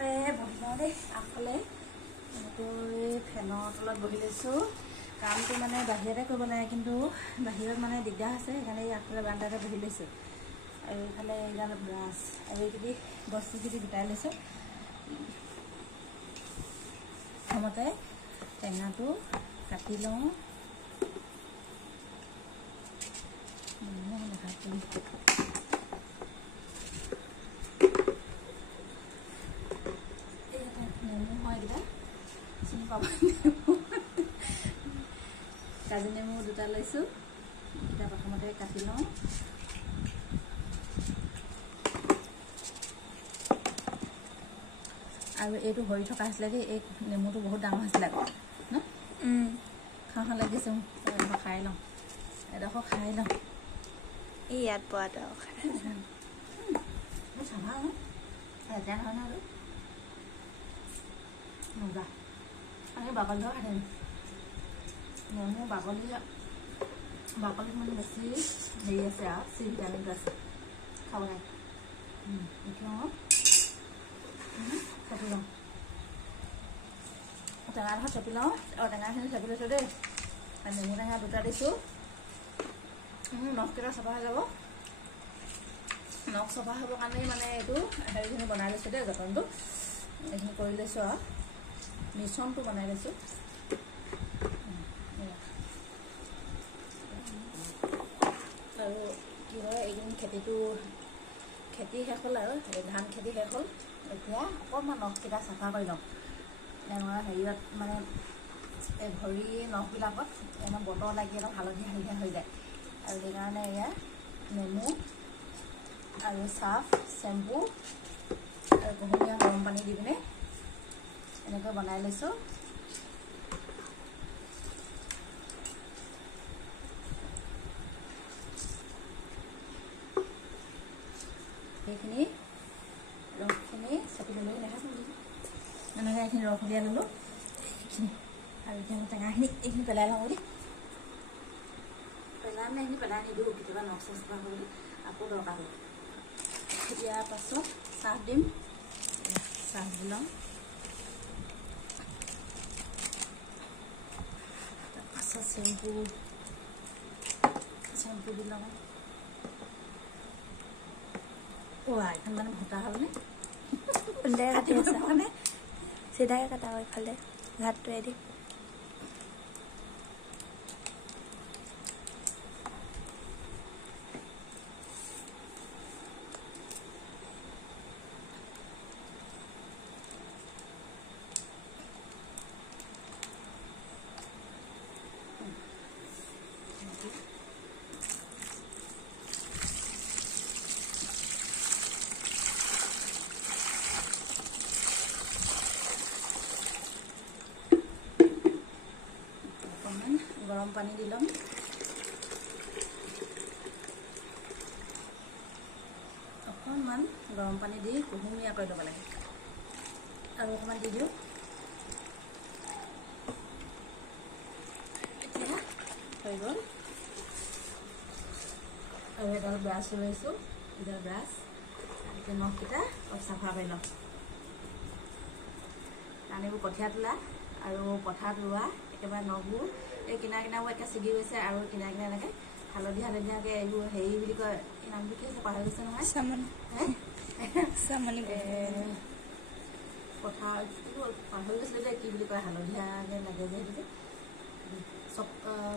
ফেনতে বহি লওঁ দেই আগফালে এনেকৈ ফেনৰ তলত বহি লৈছোঁ কামটো মানে বাহিৰতে কৰিব লাগে কিন্তু বাহিৰত মানে দিগদাৰ আছে সেইকাৰণে এই আগফালে বাৰান্দাতে বহি লৈছোঁ আৰু এইফালে এইডাল ব্ৰাছ আৰু এইখিনি বস্তুখিনি গোটাই লৈছোঁ প্ৰথমতে টেঙাটো কাটি লওঁ কাজি নেমু দুটা লৈছোঁ এতিয়া প্ৰথমতে কাটি লওঁ আৰু এইটো ভৰি থকা আছিলে দেই এই নেমুটো বহুত ডাঙৰ হৈছিলে আকৌ ন খাওঁ লাগিছে এডোখৰ খাই লওঁ এই ইয়াত পোৱাটো চাবা এজা হয় ন আৰু মজা আমি বাকলিও খাই দিম নেমু বাকলিত মানে বেছি হেৰি আছে আৰু চি ভিটামিনটো আছে খাব লাগে এতিয়া চেপি লওঁ টেঙাডোখৰ চেপি লওঁ টেঙাখিনি চেপি লৈছোঁ দেই নেমু টেঙা দুটা দিছোঁ নখকেইটা চফা হৈ যাব নখ চফা হ'বৰ কাৰণেই মানে এইটো হেৰিখিনি বনাই লৈছোঁ দেই যতনটো এইখিনি কৰি লৈছোঁ আৰু মিশ্ৰণটো বনাই লৈছোঁ আৰু কি হয় এইকেইদিন খেতি শেষ হ'ল আৰু ধান খেতি শেষ হ'ল এতিয়া অকণমান নখকেইটা চাফা কৰি লওঁ হেৰিয়ত মানে এই ভৰি নখবিলাকত একদম বতৰ লাগি অলপ হালধীয়া হৈ যায় আৰু সেইকাৰণে এয়া নেমু আৰু চাৰ্ফ চেম্পু আৰু কুহুমীয়া গৰম পানী দি পিনে এনেকৈ বনাই লৈছোঁ সেইখিনি ৰসখিনি চেপি ল'লোঁ এনেকৈ এইখিনি ৰস উলিয়াই ল'লোঁ এইখিনি আৰু এতিয়া টেঙাখিনি এইখিনি পেলাই লওঁ বুলি এইখিনি পেলাই নিদিওঁ কেতিয়াবা নখ চফা কৰি আকৌ দৰকাৰ হ'ব ইয়াৰ পাছত চাহ দিম চাহ দি লওঁ তাৰপাছত চেম্পু দি লওঁ এখন মানে ভোটা হ'লনে কাটি আছে মানে চিধাকৈ কটা হয় ইফালে ঘাটটোৱে দি গৰম পানী দি ল'ম অকণমান গৰম পানী দি কুহুমীয়া কৰি ল'ব লাগে আৰু অকণমান দি দিওঁ এতিয়া হৈ গ'ল আৰু এডাল ব্ৰাছ লৈছোঁ এডাল ব্ৰাছ এতিয়া নখকেইটা অলপ চাফা কৰি ল'ম কাৰণ এইবোৰ কঠীয়া তোলা আৰু পথাৰত ৰোৱা একেবাৰে নখবোৰ এই কিনাবোৰ একে ছিগি গৈছে আৰু কিনাৰে এনেকৈ হালধীয়াকৈ এইবোৰ হেৰি বুলি কয় নামটো কি আছে পাহৰি গৈছে নহয় পথাৰ পাহৰি গৈছিলে যে কি বুলি কয় হালধীয়াকৈ লাগে যে সেইটো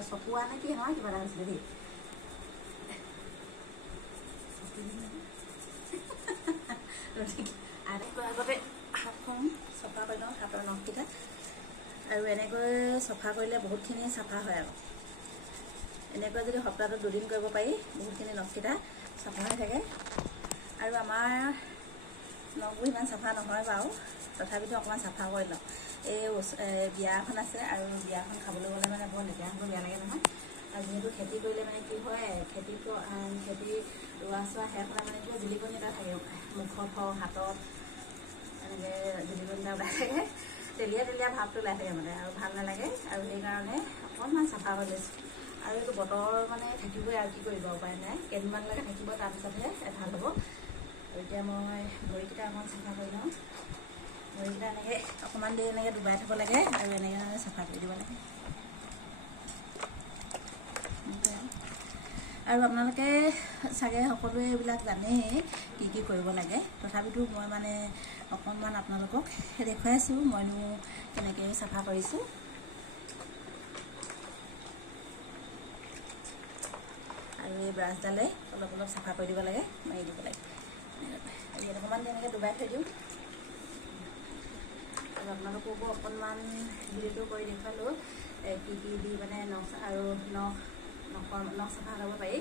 চপোৱা নে কি নহয় কিবা এটা হৈছিলে দেই আগতে হাতখন চফা কৰি লওঁ হাতৰ নখকেইটা আৰু এনেকৈ চফা কৰিলে বহুতখিনি চাফা হয় আৰু এনেকৈ যদি সপ্তাহটোত 2 দিন কৰিব পাৰি বহুতখিনি নখকেইটা চাফা হৈ থাকে আৰু আমাৰ নখবোৰ ইমান চাফা নহয় বাৰু তথাপিতো অকণমান চাফা কৰি লওঁ এই বিয়া এখন আছে আৰু বিয়াখন খাবলৈ গ'লে মানে বৰ লেতেৰা হ'ব বেয়া লাগে নহয় আৰু যিহেতু খেতি কৰিলে মানে কি হয় খেতি ৰোৱা চোৱা শেষ হ'লে মানে কি জিলিকনি এটা থাকে মুখত হওক হাতত এনেকৈ জিলিকনি এটা ওলাই থাকে তেলীয়া ভাৱটো ওলাই থাকে মানে আৰু ভাল নালাগে আৰু সেইকাৰণে অকণমান চাফা কৰি লৈছোঁ আৰু এইটো বতৰ মানে থাকিবই আৰু কি কৰিব উপায় নাই কেইদিনমানলৈকে থাকিব তাৰপিছতহে ভাল হ'ব আৰু এতিয়া মই ভৰিকেইটা অকণমান চাফা কৰি লওঁ ভৰিকেইটা এনেকৈ অকণমান দেৰি এনেকৈ ডুবাই থ'ব লাগে আৰু এনেকৈ চাফা কৰি দিব লাগে। আৰু আপোনালোকে চাগে সকলোৱে এইবিলাক জানেই কি কি কৰিব লাগে, তথাপিতো মই মানে অকণমান আপোনালোকক দেখুৱাইছোঁ মইনো কেনেকৈ চাফা কৰিছোঁ। আৰু এই ব্ৰাছডালে অলপ অলপ চাফা কৰি দিব লাগে, মাৰি দিব লাগে। ইয়াত অকণমান এনেকৈ ডুবাই থৈ দিওঁ আৰু আপোনালোককো অকণমান ভিডিঅ'টো কৰি দেখুৱালোঁ কি কি দি মানে নখ আৰু নখ চাফা কৰিব পাৰি।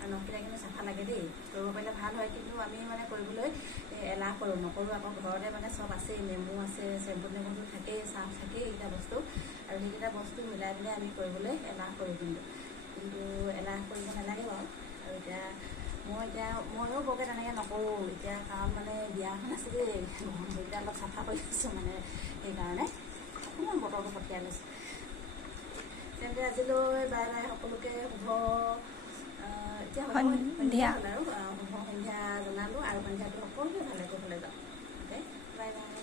আৰু নখকেইটা কিন্তু চাফা লাগে দেই, কৰিব পাৰিলে ভাল হয়, কিন্তু আমি মানে কৰিবলৈ এলাহ কৰোঁ, নকৰোঁ। আকৌ ঘৰতে মানে চব আছেই, নেমু আছে, চেম্পু নেমুটো থাকেই, চাৰ্ফ থাকেই, এইকেইটা বস্তু। আৰু সেইকেইটা বস্তু মিলাই পিনে আমি কৰিবলৈ এলাহ কৰোঁ, কিন্তু এলাহ কৰিব নালাগে বাৰু। আৰু এতিয়া ময়ো বৰকৈ তেনেকৈ নকৰোঁ এতিয়া, কাৰণ মানে বিয়া এখন আছিলেই, সেইকেইটা অলপ চাফা কৰি দিছোঁ মানে, সেইকাৰণে অকণমান বতৰটো পঠিয়াই লৈছোঁ। তেন্তে আজিলৈ বাই বাই, সকলোকে শুভ এতিয়া সন্ধিয়া হ'ল আৰু শুভ সন্ধিয়া জনালোঁ। আৰু সন্ধিয়াটো সকলোৱে ভালে কুশলে যাওক। Bye bye.